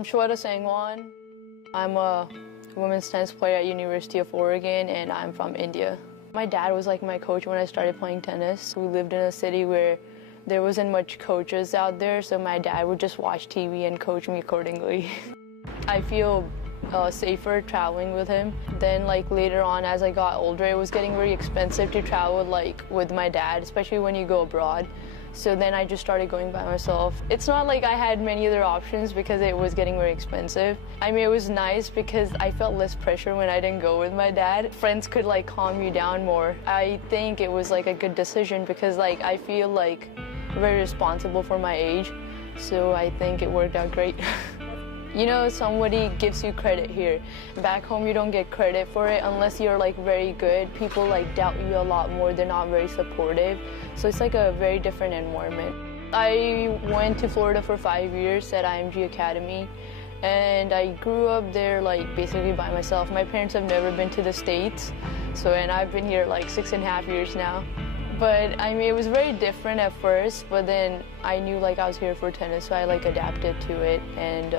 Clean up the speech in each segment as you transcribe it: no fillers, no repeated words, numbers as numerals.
I'm Shweta Sangwan. I'm a women's tennis player at University of Oregon, and I'm from India. My dad was like my coach when I started playing tennis. We lived in a city where there wasn't much coaches out there, so my dad would just watch TV and coach me accordingly. I feel safer traveling with him. Then later on, as I got older, it was getting very expensive to travel with my dad, especially when you go abroad. So then I just started going by myself. It's not like I had many other options because it was getting very expensive. I mean, it was nice because I felt less pressure when I didn't go with my dad. Friends could calm you down more. I think it was a good decision because I feel very responsible for my age. So I think it worked out great. You know, somebody gives you credit here. Back home, you don't get credit for it unless you're very good. People doubt you a lot more. They're not very supportive. So it's a very different environment. I went to Florida for 5 years at IMG Academy, and I grew up there basically by myself. My parents have never been to the States, and I've been here 6.5 years now. But I mean, it was very different at first, but then I knew I was here for tennis, so I adapted to it, and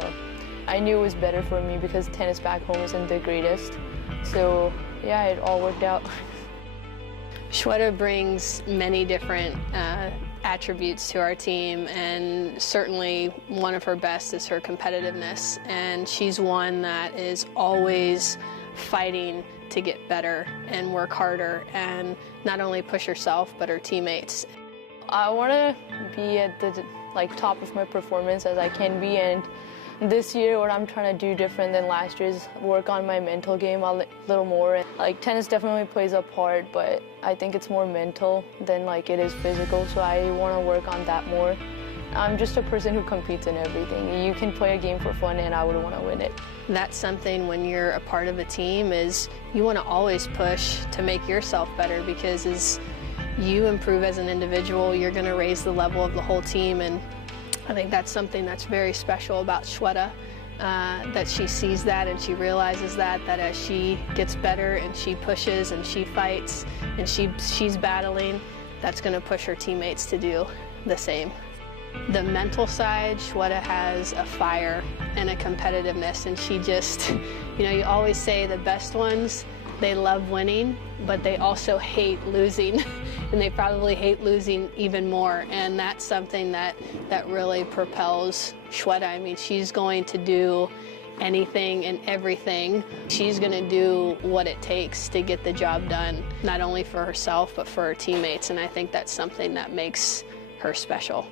I knew it was better for me because tennis back home isn't the greatest. So yeah, it all worked out. Shweta brings many different attributes to our team, and certainly one of her best is her competitiveness. And she's one that is always fighting to get better and work harder and not only push herself but her teammates. I want to be at the top of my performance as I can be, and this year what I'm trying to do different than last year is work on my mental game a little more. Tennis definitely plays a part, but I think it's more mental than it is physical, so I want to work on that more. I'm just a person who competes in everything. You can play a game for fun and I would want to win it. That's something when you're a part of a team is you want to always push to make yourself better, because as you improve as an individual, you're going to raise the level of the whole team. And I think that's something that's very special about Shweta, that she sees that and she realizes that as she gets better and she pushes and she fights and she's battling, that's going to push her teammates to do the same. The mental side, Shweta has a fire and a competitiveness, and she just, you always say the best ones, they love winning, but they also hate losing, and they probably hate losing even more, and that's something that really propels Shweta. I mean, she's going to do anything and everything. She's going to do what it takes to get the job done, not only for herself, but for her teammates, and I think that's something that makes her special.